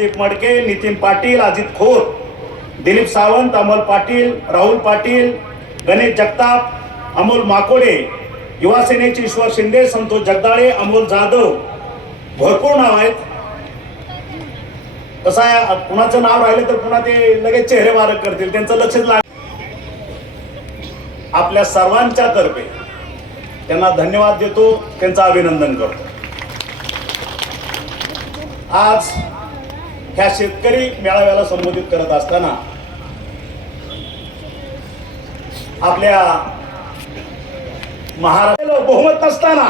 दीप मडके, नितीन पाटील, अजित खोत, दिलीप सावंत, अमोल पाटील, राहुल पाटील, गणेश जगताप, अमोल माकोडे, युवा सेनेचे ईश्वर शिंदे, संतोष जगदाळे, अमोल जाधव, भरपूर नाव आहेत. कसं आहे, कुणाचं नाव राहिलं तर पुन्हा ते लगेच चेहरे वारक करतील, त्यांचं लक्षच लाग. आपल्या सर्वांच्या तर्फे त्यांना धन्यवाद देतो, त्यांचं अभिनंदन करतो. आज ह्या शेतकरी मेळाव्याला संबोधित करत असताना आपल्या महाराष्ट्राला बहुमत नसताना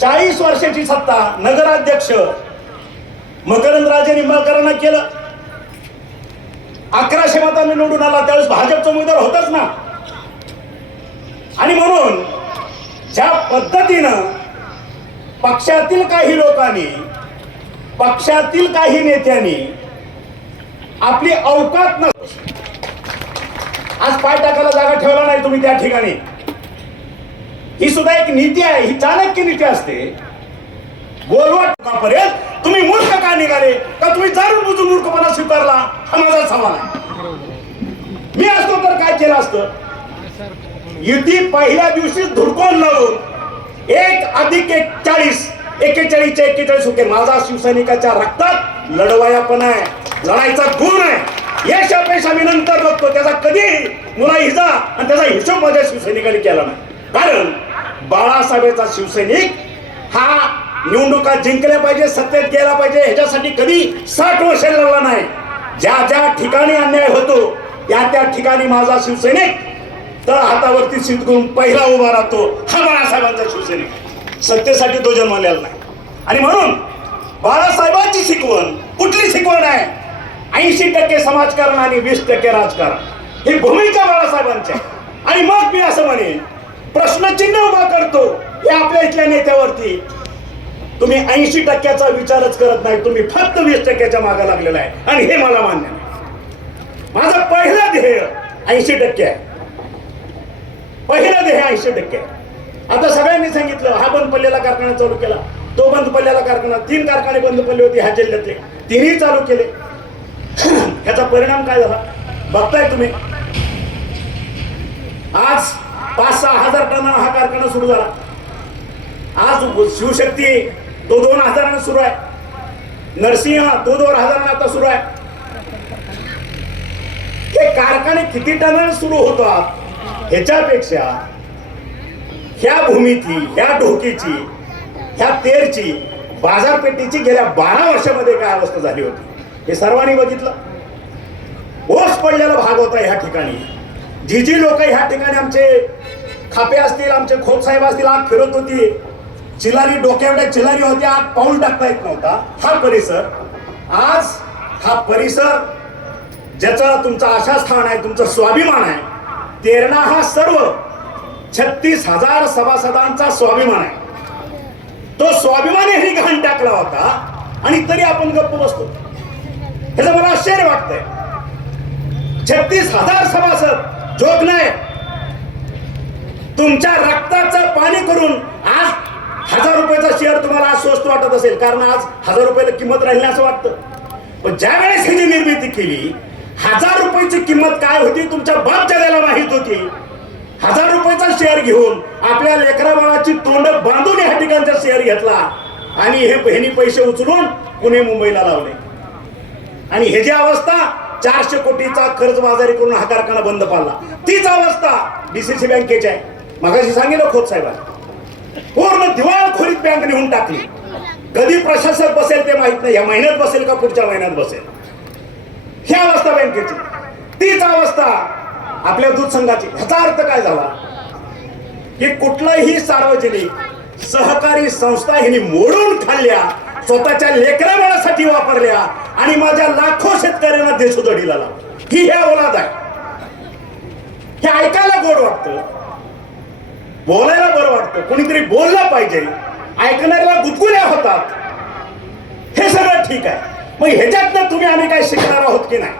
40 वर्षाची सत्ता नगराध्यक्ष मकरंदराजे निंबाळकरांना केलं. 1100 मतांनी निवडून आला, त्यावेळेस भाजपचा उमेदवार होताच ना. आणि म्हणून ज्या पद्धतीनं पक्षातील काही लोकांनी, पक्षातील काही नेत्यांनी आपली अवकात न आज पाय टाकायला जागा ठेवला नाही तुम्ही त्या ठिकाणी, ही सुद्धा एक नीती आहे. ही चाणक्य नीती असते. बोलवापर्यंत तुम्ही मूर्ख का निघाले, का तुम्ही जाणून बुजून मूर्खपणा स्वीकारला, हा माझा सवाल आहे. मी असतो तर काय केलं असतं? युती पहिल्या दिवशी धुडकोन लावून 1+1=41, 41 होते. माझा शिवसैनिकाच्या रक्तात लढवायापण आहे, लढाईचा गुण आहे. यश अपयश आम्ही नंतर बघतो, त्याचा कधी मुलाहिजा आणि त्याचा हिशोब माझ्या शिवसैनिकांनी केला नाही. कारण बाळासाहेबांचा शिवसैनिक हा निवडणुका जिंकल्या पाहिजे, सत्तेत गेला पाहिजे, ह्याच्यासाठी कधी 60 वर्ष लढला नाही. ज्या ज्या ठिकाणी अन्याय होतो त्या ठिकाणी माझा शिवसैनिक तळ हातावरती सिद्ध करून पहिला उभा राहतो. हा बाळासाहेबांचा शिवसैनिक, सत्तेसाठी तो जन्मलेला नाही. आणि म्हणून बाळासाहेबांची शिकवण कुठली शिकवण आहे? 80% समाजकारण आणि 20% राजकारण, ही भूमिका बाळासाहेबांची आहे. आणि मग मी असं म्हणेन, प्रश्नचिन्ह उभा करतो हे आपल्या इथल्या नेत्यावरती. तुम्ही 80%चा विचारच करत नाही, तुम्ही फक्त 20%च्या मागे लागलेला आहे. आणि हे मला मान्य नाही. माझं पहिलं ध्येय 80% आहे, पहिलं ध्येय 80% आहे. आता सगळ्यांनी सांगितलं, हा बंद पडलेला कारखाना चालू केला, तो बंद पडलेला कारखाना, 3 कारखाने बंद पडले होते ह्या जिल्ह्यातले, 3ही चालू केले. ह्याचा परिणाम काय झाला बघताय तुम्ही. आज 5-6 हजार टनांना हा कारखाना सुरू झाला. आज शिवशक्ती तो 2000 सुरू आहे, नरसिंह तो 2000 आता सुरू आहे. हे कारखाने किती टनांना सुरू होतात ह्याच्यापेक्षा ह्या भूमीची, ह्या ढोकीची, ह्या तेरची, बाजारपेठेची गेल्या 12 वर्षामध्ये काय अवस्था झाली होती हे सर्वांनी बघितलं. ओस पडलेला भाग होता ह्या ठिकाणी. जी लोक ह्या ठिकाणी आमचे खापे असतील, आमचे खोत साहेब असतील, आग फिरत होती, चिलारी डोक्यावड्या चिलारी होत्या, आग पाऊल टाकता येत नव्हता. हा परिसर आज, हा परिसर ज्याचा तुमचा आशास्थान आहे, तुमचं स्वाभिमान आहे, तेरणा हा सर्व 36,000 सभासदांचा स्वाभिमान आहे. तो स्वाभिमान ही घाण टाकला होता आणि तरी आपण गप्प बसतो. ह्याचं मला आश्चर्य वाटतंय. 36,000 सभासद जोक नाही, तुमच्या रक्ताचं पाणी करून आज 1000 रुपयाचा शेअर तुम्हाला आज स्वस्त वाटत असेल, कारण आज 1000 रुपयाला किंमत राहिली असं वाटतं. पण ज्या वेळेस ही निर्मिती केली, 1000 रुपयाची किंमत काय होती तुमच्या बाप जगाला माहित होती. 1000 रुपयाचा शेअर घेऊन आपल्या लेकरा बाळाची तोंड बांधून ह्या ठिकाणचा शेअर घेतला आणि हे पैसे उचलून पुणे मुंबईला लावले. आणि हे जी अवस्था, 400 कोटीचा कर्जबाजारी करून हा कारखाना बंद पाडला, तीच अवस्था DCC बँकेची आहे. मगाशी सांगितलं खोत साहेबांनी, पूर्ण दिवाळखोरीत बँक नेऊन टाकली. कधी प्रशासक बसेल ते माहित नाही, या महिन्यात बसेल का पुढच्या महिन्यात बसेल, ही अवस्था बँकेची. तीच अवस्था आपल्या दूध संघाची. ह्याचा अर्थ काय झाला की कुठलाही सार्वजनिक सहकारी संस्था हिने मोडून खाल्ल्या, स्वतःच्या लेकरा बाळासाठी वापरल्या आणि माझ्या लाखो शेतकऱ्यांना देशोधडीला लावला. ही ह्या औलाद आहे. हे ऐकायला गोड वाटतं, बोलायला बरं वाटतं, कोणीतरी बोललं पाहिजे, ऐकणाऱ्याला गुदगुल्या होतात, हे सगळं ठीक आहे. मग ह्याच्यातनं तुम्ही आम्ही काय शिकणार आहोत की नाही,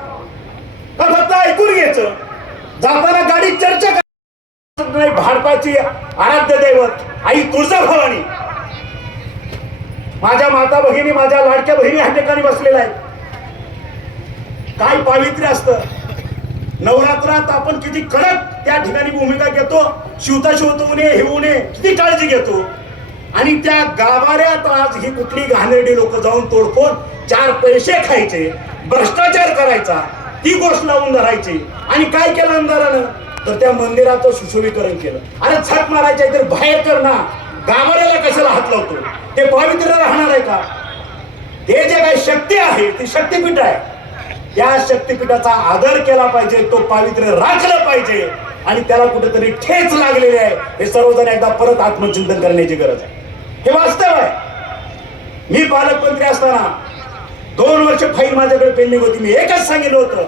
का फक्त ऐकून घ्यायचं? जाताना गाडीत चर्चा नाही. भारताची आराध्य दैवत आई तुळजाभवानी माझ्या माता भगिनी, माझ्या लाडक्या बहिणी ह्या ठिकाणी बसलेल्या आहेत. काय पावित्र्य असतं. नवरात्रात आपण किती कडक त्या ठिकाणी भूमिका घेतो. शिवता होऊ नये, हे होऊ नये, किती काळजी घेतो. आणि त्या गाभाऱ्यात आज ही कुठली घाणेरडी लोक जाऊन तोडफोड, 4 पैसे खायचे, भ्रष्टाचार करायचा, ती गोष्ट लावून धरायची. आणि काय केलं आमदारानं, तर त्या मंदिराचं सुशोभीकरण केलं. अरे छत मारायच्या तर बाहेर कर ना, गाभाऱ्याला कशाला हात लावतो. ते पवित्र राहणार आहे का. ते जे काही शक्ती आहे ती शक्तीपीठ आहे. त्या शक्तीपीठाचा आदर केला पाहिजे, तो पावित्र्य राखलं पाहिजे. आणि त्याला कुठेतरी ठेच लागलेली आहे. हे सर्वजण एकदा परत आत्मचिंतन करण्याची गरज आहे. हे वास्तव आहे. मी पालकमंत्री असताना 2 वर्ष फाईल माझ्याकडे पेंडिंग होती. मी एकच सांगितलं होतं,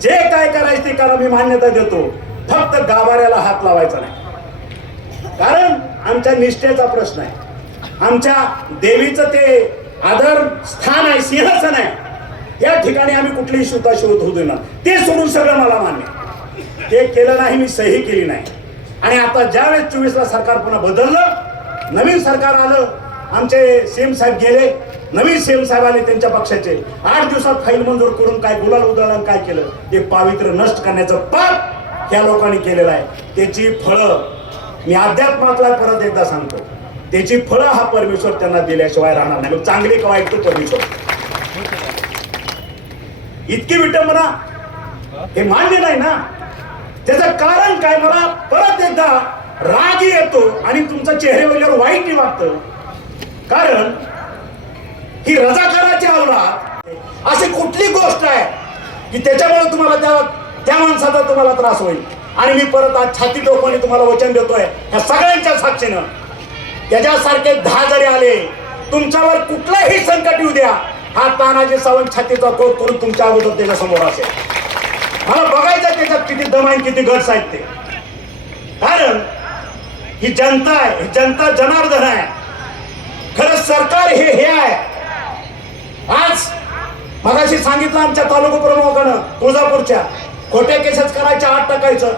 जे काय करायचं ते करा, मी मान्यता देतो, फक्त गाभाऱ्याला हात लावायचा नाही. कारण आमच्या निष्ठेचा प्रश्न आहे. आमच्या देवीचं ते आदर स्थान आहे, सिंहासन आहे. त्या ठिकाणी आम्ही कुठलीही शिवत होऊ देणार. ते सोडून सगळं मला मान्य. ते केलं नाही, मी सही केली नाही. आणि आता ज्यावेळेस 24ला सरकार पुन्हा बदललं, नवीन सरकार आलं, आमचे सीएम साहेब गेले, नवीन सीएम साहेब आले त्यांच्या पक्षाचे. 8 दिवसात फाईल मंजूर करून काय गुलाल उधळलं, काय केलं, ते पावित्र्य नष्ट करण्याचं पाप ह्या लोकांनी केलेलं आहे. त्याची फळं मी अध्यात्मातला परत एकदा सांगतो, त्याची फळं हा परमेश्वर त्यांना दिल्याशिवाय राहणार नाही. चांगली का वाईट तो परमेश्वर. इतकी विटंबना हे मान्य नाही ना. त्याचं कारण काय, मला परत एकदा राग येतो आणि तुमच्या चेहऱ्यावर वाईट वाटतं. कारण ही रजाकाराची अवलाद अशी कुठली गोष्ट आहे की त्याच्यामुळे तुम्हाला त्या माणसाचा तुम्हाला त्रास होईल. आणि मी परत आज छाती टोकाने तुम्हाला वचन देतोय ह्या सगळ्यांच्या साक्षीनं, त्याच्यासारखे 10 जरी आले, तुमच्यावर कुठलंही संकट येऊ द्या, हा तानाजी सावंत छातीचा कोट करून तुमच्या अगोदर त्याच्या समोर असेल. मला बघायचं त्याच्यात किती दम आहे, किती गट्स आहेत ते. कारण ही जनता आहे, ही जनता जनार्दन आहे. खरं सरकार हे आहे. आज मगाशी सांगितलं आमच्या तालुका प्रमुखानं तुळजापूरच्या, खोट्या केसेस करायच्या, 8 टाकायचं,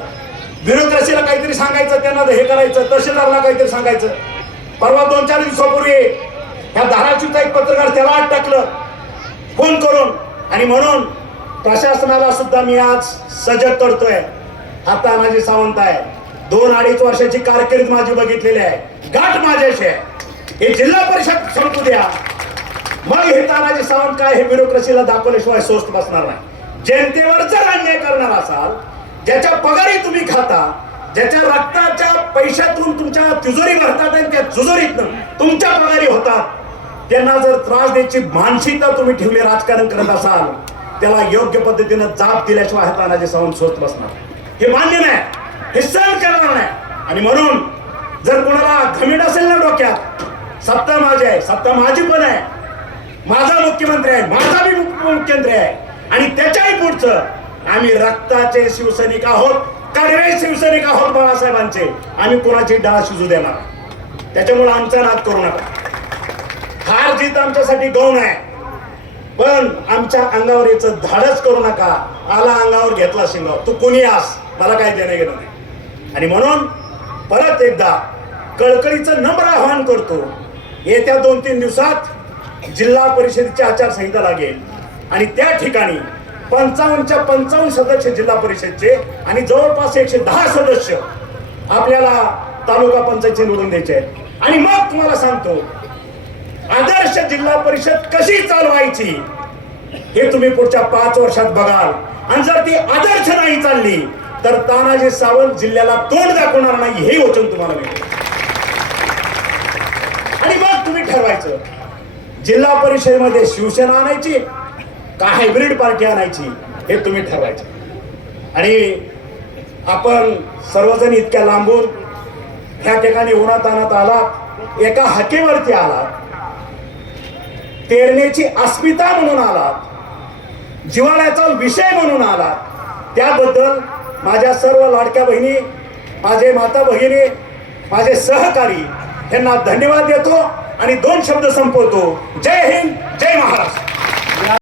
ब्युरोक्रेसीला काहीतरी सांगायचं, त्यांना हे करायचं, तहसीलदारला काहीतरी सांगायचं. परवा 2-4 दिवसापूर्वी ह्या धाराशिवचा एक पत्रकार, त्याला 8 टाकलं फोन करून. आणि म्हणून प्रशासनाला सुद्धा मी आज सजग करतोय. हा तानाजी सावंत आहे. 2-2.5 वर्षाची कारकीर्द माझी बघितलेली आहे. गाठ माझ्याशी आहे. हे जिल्हा परिषद संपू द्या, मग हे तानाजी सावंत काय हे ब्युरोक्रेसीला दाखवल्याशिवाय स्वस्त बसणार नाही. जनतेवर जर अन्याय करणार असाल, ज्याच्या पगारी तुम्ही खाता, ज्याच्या रक्ताच्या पैशातून तुमच्या तिजोरी भरतात आणि त्या तिजोरीतून तुमच्या पगारी होतात, त्यांना जर त्रास द्यायची मानसिकता तुम्ही ठेवली, राजकारण करत असाल, त्याला योग्य पद्धतीनं जाब दिल्याशिवाय तानाजी सावंत स्वस्त बसणार. हे मान्य नाही, हे सहन करणार नाही. आणि म्हणून जर कोणाला घमेंड असेल ना डोक्यात, सत्ता माझी आहे, सत्ता माझी पण आहे, माझा मुख्यमंत्री आहे, माझा बी उपमुख्यमंत्री आहे, आणि त्याच्याही पुढचं आम्ही रक्ताचे शिवसैनिक आहोत, कडवे शिवसैनिक आहोत बाळासाहेबांचे. आम्ही कोणाची डाळ शिजू देणार. त्याच्यामुळे आमचा नाद करू नका. हार जीत आमच्यासाठी गौण आहे, पण आमच्या अंगावर याचं धाडस करू नका. आला अंगावर घेतला शिंगावर, तू कोणी आस, मला काय देणं घेणं नाही. आणि म्हणून परत एकदा कळकळीचं नम्र आवाहन करतो, येत्या 2-3 दिवसात जिल्हा परिषदेची आचारसंहिता लागेल आणि त्या ठिकाणी 55च्या 55 सदस्य जिल्हा परिषदचे आणि जवळपास 110 सदस्य आपल्याला तालुका पंचायतचे निवडून द्यायचे आहेत. आणि मग तुम्हाला सांगतो, आदर्श जिल्हा परिषद कशी चालवायची हे तुम्ही पुढच्या 5 वर्षात बघाल. आणि जर ती आदर्श नाही चालली तर तानाजी सावंत जिल्ह्याला तोंड दाखवणार नाही, हे वचन तुम्हाला मिळेल. आणि मग तुम्ही ठरवायचं, जिल्हा परिषदेमध्ये शिवसेना आणायची का हायब्रिड पार्टी आणायची, हे तुम्ही ठरवायचं. आणि आपण सर्वजण इतक्या लांबून ह्या ठिकाणी उन्हातान्हात आलात, एका हाकेवरती आलात, पेरण्याची अस्मिता म्हणून आलात, जिव्हाळ्याचा विषय म्हणून आलात, त्याबद्दल माझ्या सर्व लाडक्या बहिणी, माझे माता भगिनी, माझे सहकारी यांना धन्यवाद देतो आणि 2 शब्द संपवतो. जय हिंद, जय महाराष्ट्र.